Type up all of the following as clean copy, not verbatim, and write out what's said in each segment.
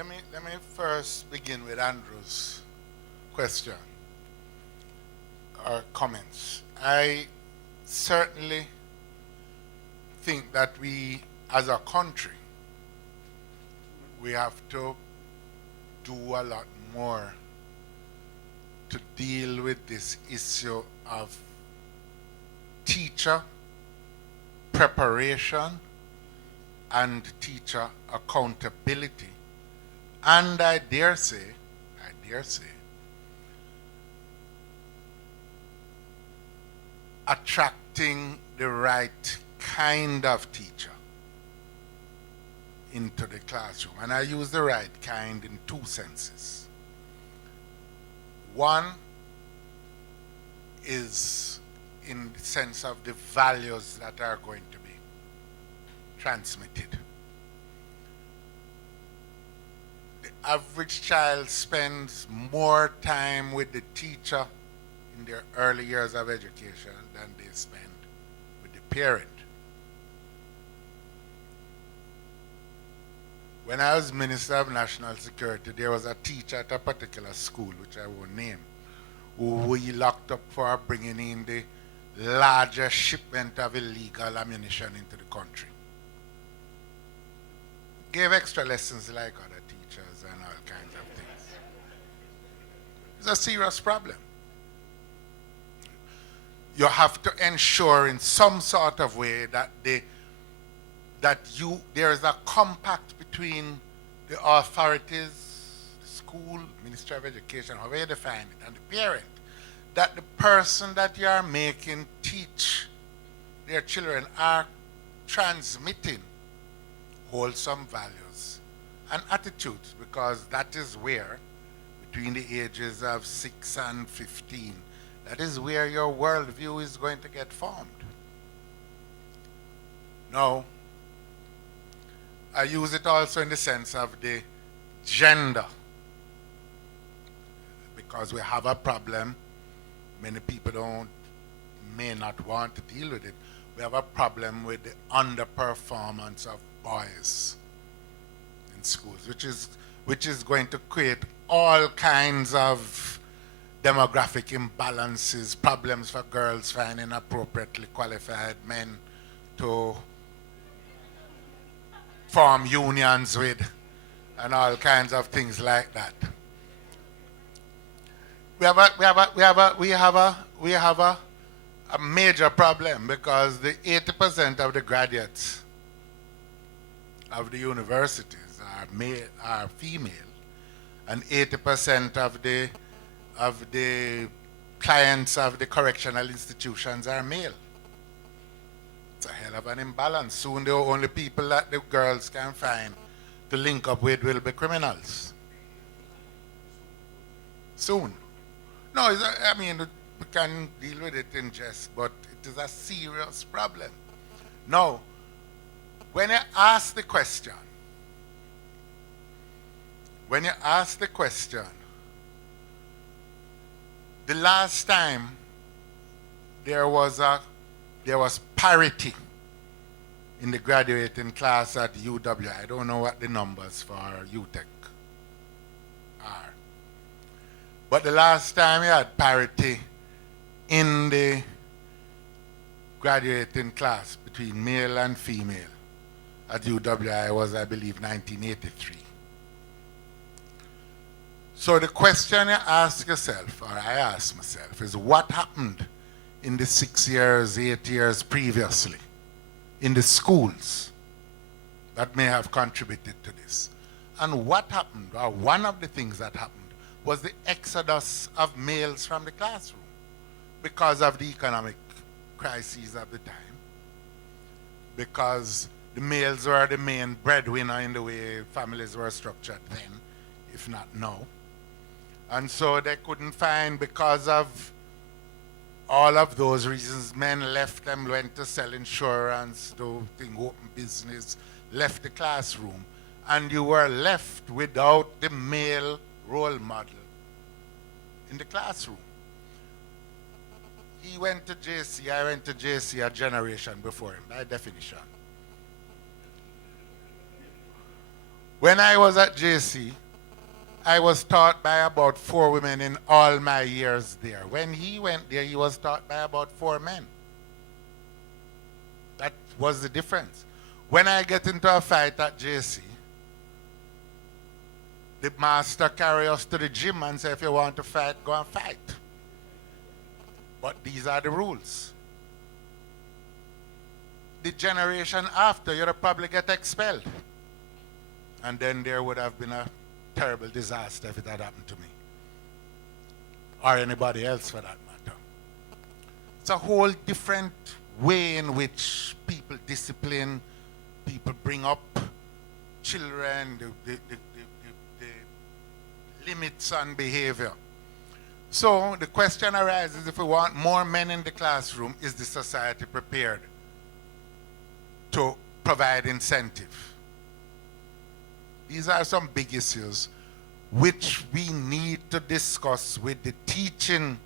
Let me first begin with Andrew's question or comments. I certainly think that we, as a country, we have to do a lot more to deal with this issue of teacher preparation and teacher accountability. And I dare say, attracting the right kind of teacher into the classroom. And I use the right kind in two senses. One is in the sense of the values that are going to be transmitted. The average child spends more time with the teacher in their early years of education than they spend with the parent. When I was Minister of National Security, there was a teacher at a particular school, which I won't name, who we locked up for bringing in the largest shipment of illegal ammunition into the country. Gave extra lessons like other teachers and all kinds of things. It's a serious problem. You have to ensure in some sort of way that there is a compact between the authorities, the school, Ministry of Education, however you define it, and the parent, that the person that you are making teach their children are transmitting wholesome values and attitudes, because that is where, between the ages of 6 and 15, that is where your worldview is going to get formed. Now, I use it also in the sense of the gender, because we have a problem. Many people may not want to deal with it. We have a problem with the underperformance of boys in schools, which is going to create all kinds of demographic imbalances, problems for girls finding appropriately qualified men to form unions with, and all kinds of things like that. We have a major problem, because the 80% of the graduates of the universities are female, and 80% of the clients of the correctional institutions are male. It's a hell of an imbalance. Soon the only people that the girls can find to link up with will be criminals. Soon. No, I mean, we can deal with it in jest, but it is a serious problem. Now, when you ask the question, the last time there was parity in the graduating class at UW. I don't know what the numbers for UTECH are. But the last time we had parity in the graduating class between male and female at UWI was, I believe, 1983. So the question you ask yourself, or I ask myself, is what happened in the 6 years, 8 years previously in the schools that may have contributed to this? And what happened, or one of the things that happened, was the exodus of males from the classroom because of the economic crises of the time, because the males were the main breadwinner in the way families were structured then, if not now. And so they couldn't find, because of all of those reasons, men left them, went to sell insurance, do thing, open business, left the classroom, and you were left without the male role model in the classroom. He went to JC, I went to JC a generation before him, by definition. When I was at JC, I was taught by about 4 women in all my years there. When he went there, he was taught by about 4 men. That was the difference. When I get into a fight at JC, the master carry us to the gym and say, if you want to fight, go and fight. But these are the rules. The generation after, you'd probably get expelled. And then there would have been a terrible disaster if it had happened to me. Or anybody else for that matter. It's a whole different way in which people discipline, people bring up children, the limits on behavior. So the question arises, if we want more men in the classroom, is the society prepared to provide incentive? These are some big issues which we need to discuss with the teaching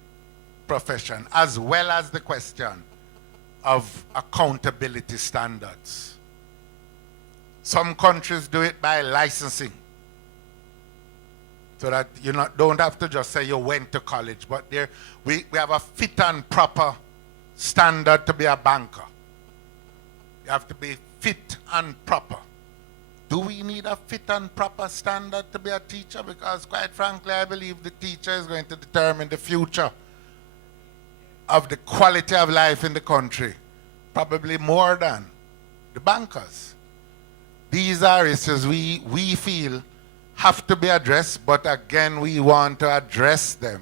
profession, as well as the question of accountability standards. Some countries do it by licensing, so that you don't have to just say you went to college, but we have a fit and proper standard to be a banker. You have to be fit and proper. Do we need a fit and proper standard to be a teacher? Because quite frankly, I believe the teacher is going to determine the future of the quality of life in the country, probably more than the bankers. These are issues we feel have to be addressed, but again, we want to address them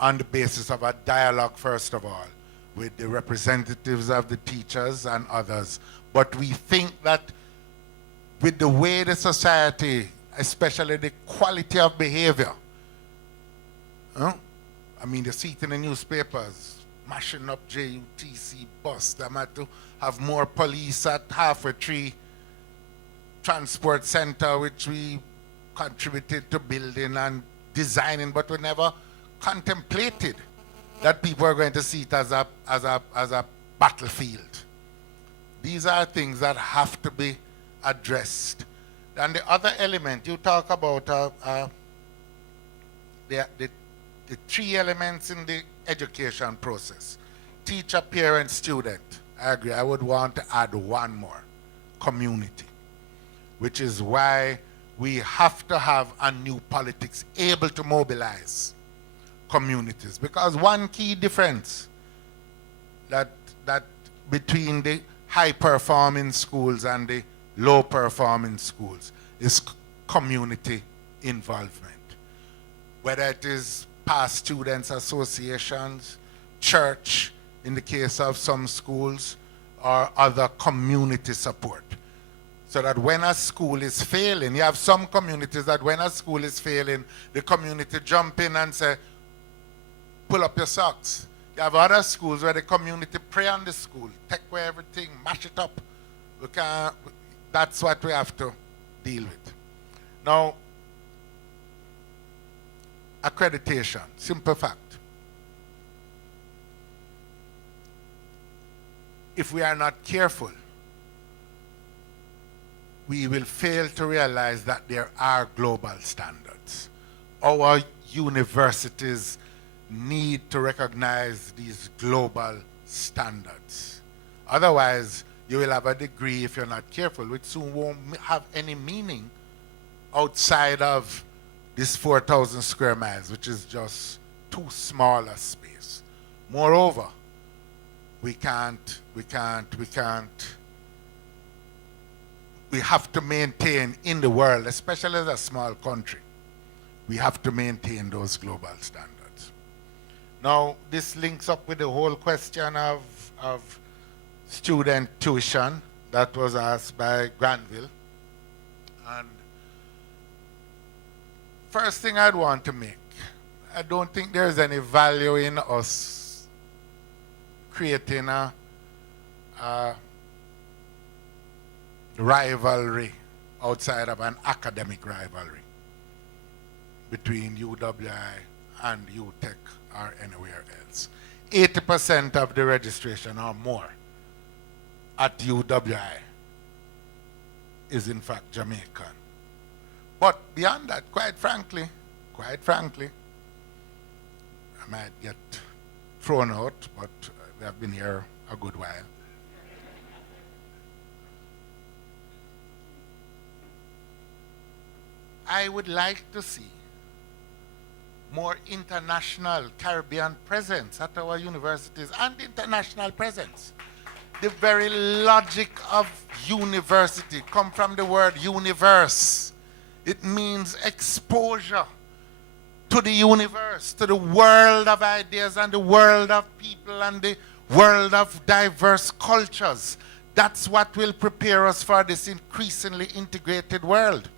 on the basis of a dialogue, first of all, with the representatives of the teachers and others. But we think that with the way the society, especially the quality of behavior, I mean, you see it in the newspapers, mashing up JUTC bus. They might to have more police at Halfway Tree Transport Center, which we contributed to building and designing, but we never contemplated that people are going to see it as a battlefield. These are things that have to be addressed. And the other element, you talk about the 3 elements in the education process. Teacher, parent, student. I agree. I would want to add one more. Community. Which is why we have to have a new politics able to mobilize communities. Because one key difference that between the high-performing schools and the low-performing schools is community involvement. Whether it is past students associations, church, in the case of some schools, or other community support. So that when a school is failing, you have some communities that when a school is failing, the community jump in and say, pull up your socks. You have other schools where the community pray on the school, take away everything, mash it up. That's what we have to deal with. Now, accreditation, simple fact. If we are not careful, we will fail to realize that there are global standards. Our universities need to recognize these global standards. Otherwise, you will have a degree, if you're not careful, which soon won't have any meaning outside of this 4,000 square miles, which is just too small a space. Moreover, we have to maintain in the world, especially as a small country, we have to maintain those global standards. Now, this links up with the whole question of student tuition that was asked by Granville. And first thing I'd want to make, I don't think there's any value in us creating a rivalry outside of an academic rivalry between UWI and UTECH or anywhere else. 80% of the registration or more at UWI is in fact Jamaican. But beyond that, quite frankly, I might get thrown out, but we have been here a good while. I would like to see more international Caribbean presence at our universities and international presence. The very logic of university come from the word universe. It means exposure to the universe, to the world of ideas and the world of people and the world of diverse cultures. That's what will prepare us for this increasingly integrated world.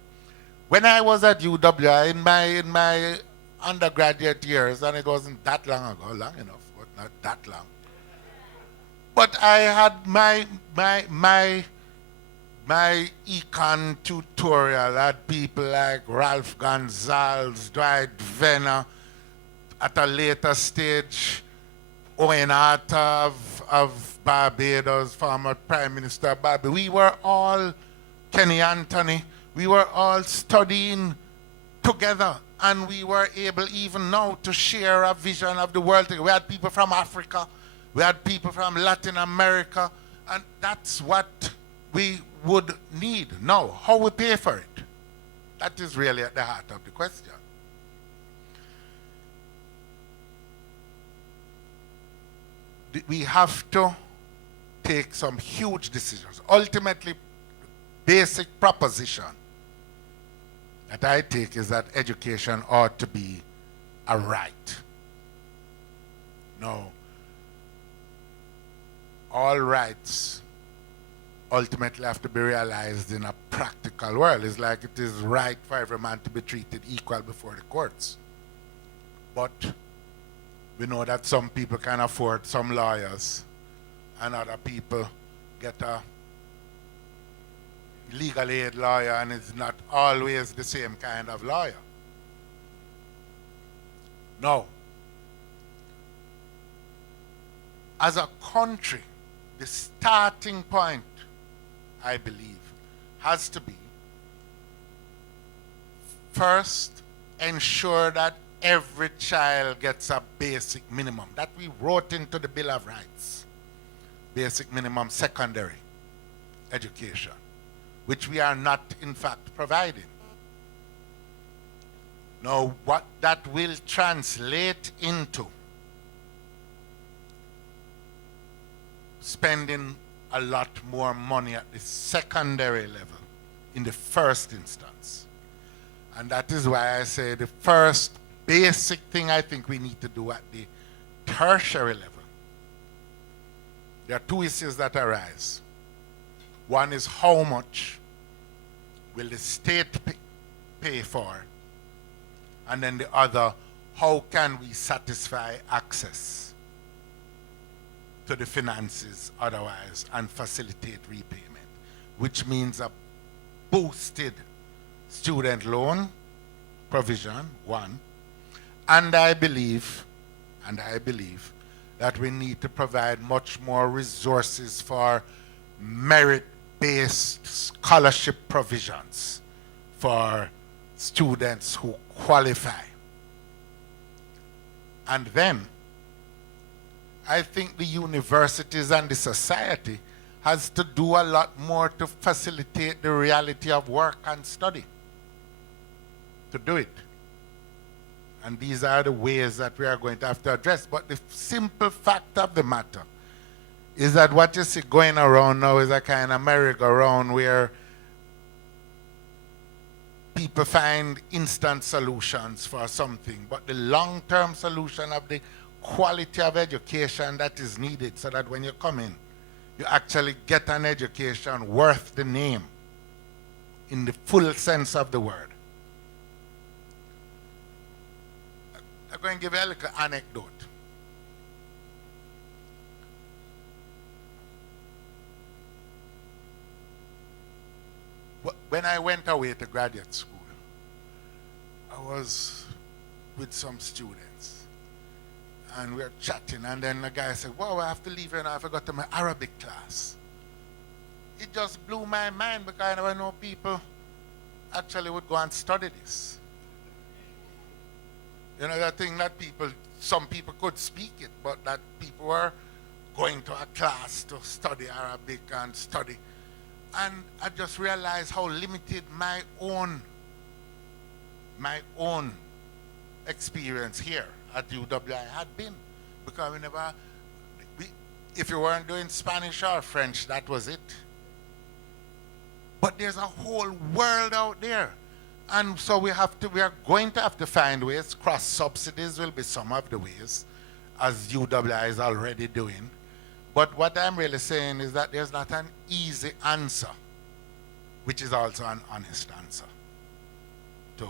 When I was at UWI in my undergraduate years, and it wasn't that long ago, long enough, but not that long. But I had my econ tutorial had people like Ralph Gonzalez, Dwight Venner, at a later stage, Owen Arthur of Barbados, former Prime Minister of Barbados. We were all, Kenny Anthony, we were all studying together, and we were able even now to share a vision of the world. We had people from Africa, we had people from Latin America, and that's what we would need. Now, how we pay for it? That is really at the heart of the question. We have to take some huge decisions. Ultimately, basic proposition that I take is that education ought to be a right. No. All rights ultimately have to be realized in a practical world. It's like it is right for every man to be treated equal before the courts. But we know that some people can afford some lawyers and other people get a legal aid lawyer, and it's not always the same kind of lawyer. No. As a country, the starting point, I believe, has to be first ensure that every child gets a basic minimum that we wrote into the Bill of Rights. Basic minimum secondary education, which we are not in fact providing. Now, what that will translate into spending a lot more money at the secondary level in the first instance. And that is why I say the first basic thing I think we need to do at the tertiary level. There are two issues that arise. One is how much will the state pay for? And then the other, how can we satisfy access to the finances otherwise and facilitate repayment, which means a boosted student loan provision, one, and I believe that we need to provide much more resources for merit-based scholarship provisions for students who qualify. And then I think the universities and the society has to do a lot more to facilitate the reality of work and study, to do it. And these are the ways that we are going to have to address. But the simple fact of the matter is that what you see going around now is a kind of merry-go-round where people find instant solutions for something, but the long-term solution of the quality of education that is needed so that when you come in, you actually get an education worth the name in the full sense of the word. I'm going to give you a little anecdote. When I went away to graduate school, I was with some students, and we were chatting, and then the guy said, "Well, I have to leave here now. I forgot to my Arabic class." it just blew my mind because I never know people actually would go and study this. You know, the thing that some people could speak it, but that people were going to a class to study Arabic and study. And I just realized how limited my own experience here at UWI had been. Because if you weren't doing Spanish or French, that was it. But there's a whole world out there. And so we are going to have to find ways. Cross subsidies will be some of the ways, as UWI is already doing. But what I'm really saying is that there's not an easy answer, which is also an honest answer to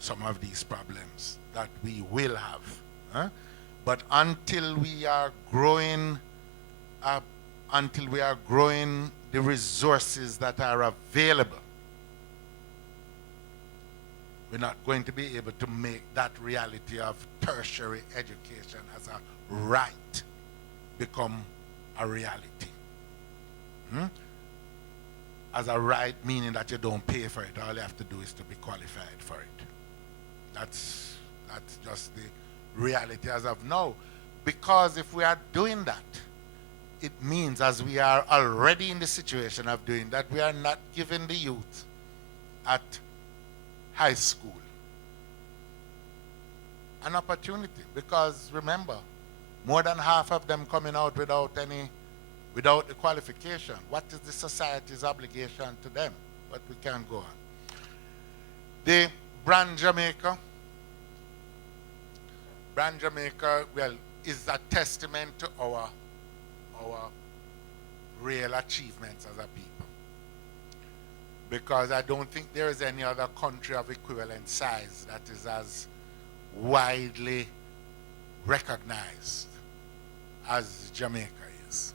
some of these problems that we will have. Huh? But until we are growing the resources that are available, we're not going to be able to make that reality of tertiary education as a right become a reality. As a right, meaning that you don't pay for it. All you have to do is to be qualified for it. That's just the reality as of now. Because if we are doing that, it means, as we are already in the situation of doing that, we are not giving the youth at high school an opportunity. Because remember, more than half of them coming out without the qualification. What is the society's obligation to them? But we can go on. The brand Jamaica, well, is a testament to our real achievements as a people. Because I don't think there is any other country of equivalent size that is as widely recognized as Jamaica is.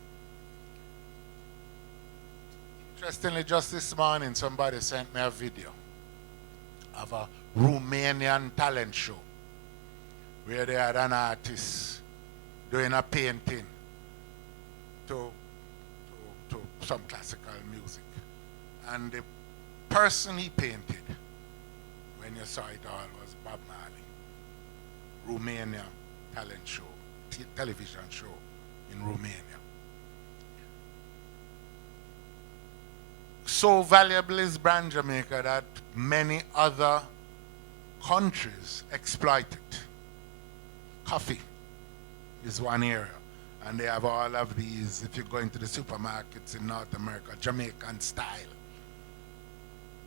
Interestingly, just this morning, somebody sent me a video of a Romanian talent show where they had an artist doing a painting to some classical music. And the person he painted, when you saw it all, was Bob Marley. Romania talent show, television show in Romania. So valuable is brand Jamaica that many other countries exploit it. Coffee is one area. And they have all of these, if you go into the supermarkets in North America, Jamaican style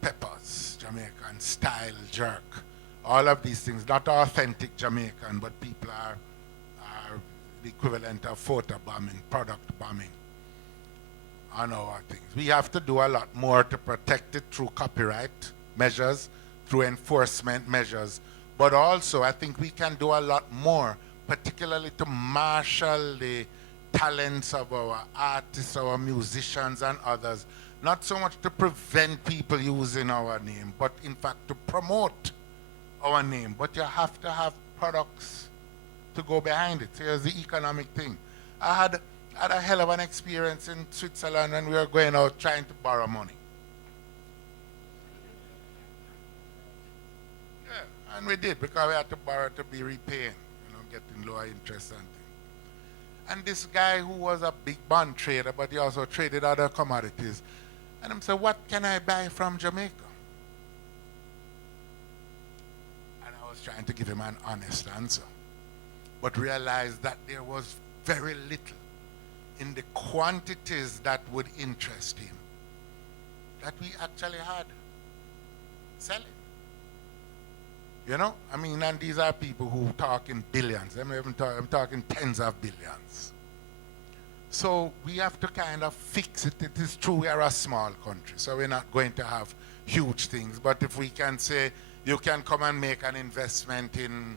peppers, Jamaican style jerk. All of these things, not authentic Jamaican, but people are the equivalent of photo bombing, product bombing on our things. We have to do a lot more to protect it through copyright measures, through enforcement measures, but also I think we can do a lot more, particularly to marshal the talents of our artists, our musicians and others, not so much to prevent people using our name, but in fact to promote our name. But you have to have products to go behind it. Here's the economic thing. I had a hell of an experience in Switzerland when we were going out trying to borrow money. Yeah, and we did, because we had to borrow to be repaying, getting lower interest and things. And this guy who was a big bond trader, but he also traded other commodities, and I said, what can I buy from Jamaica? And I was trying to give him an honest answer, but realized that there was very little in the quantities that would interest him that we actually had selling. And these are people who talk in billions. I'm talking tens of billions. So we have to kind of fix it. It is true we are a small country, so we're not going to have huge things. But if we can say, you can come and make an investment in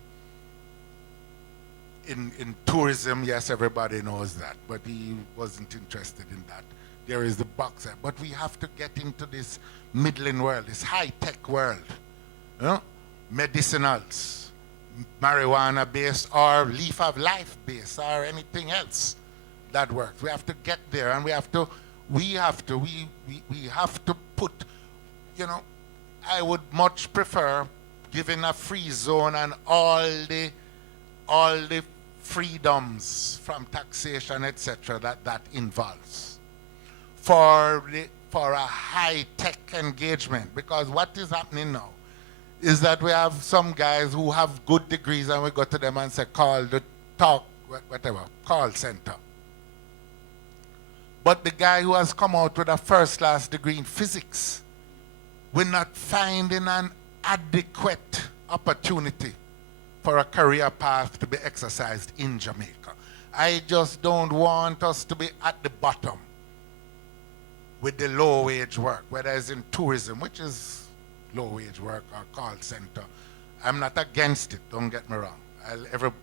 tourism, yes, everybody knows that. But he wasn't interested in that. There is the boxer. But we have to get into this middling world, this high-tech world. Medicinals, marijuana-based or leaf of life-based or anything else that works. We have to get there, and we have to we have to put, you know, I would much prefer giving a free zone and all the freedoms from taxation, etc., that involves for a high-tech engagement. Because what is happening now is that we have some guys who have good degrees and we go to them and say, call the call center. But the guy who has come out with a first-class degree in physics, we're not finding an adequate opportunity for a career path to be exercised in Jamaica. I just don't want us to be at the bottom with the low-wage work, whether it's in tourism, which is low-wage work, or call center. I'm not against it, don't get me wrong.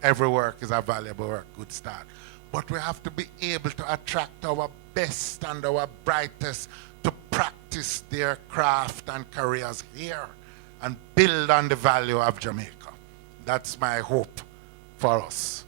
Every work is a valuable work, good start. But we have to be able to attract our best and our brightest to practice their craft and careers here and build on the value of Jamaica. That's my hope for us.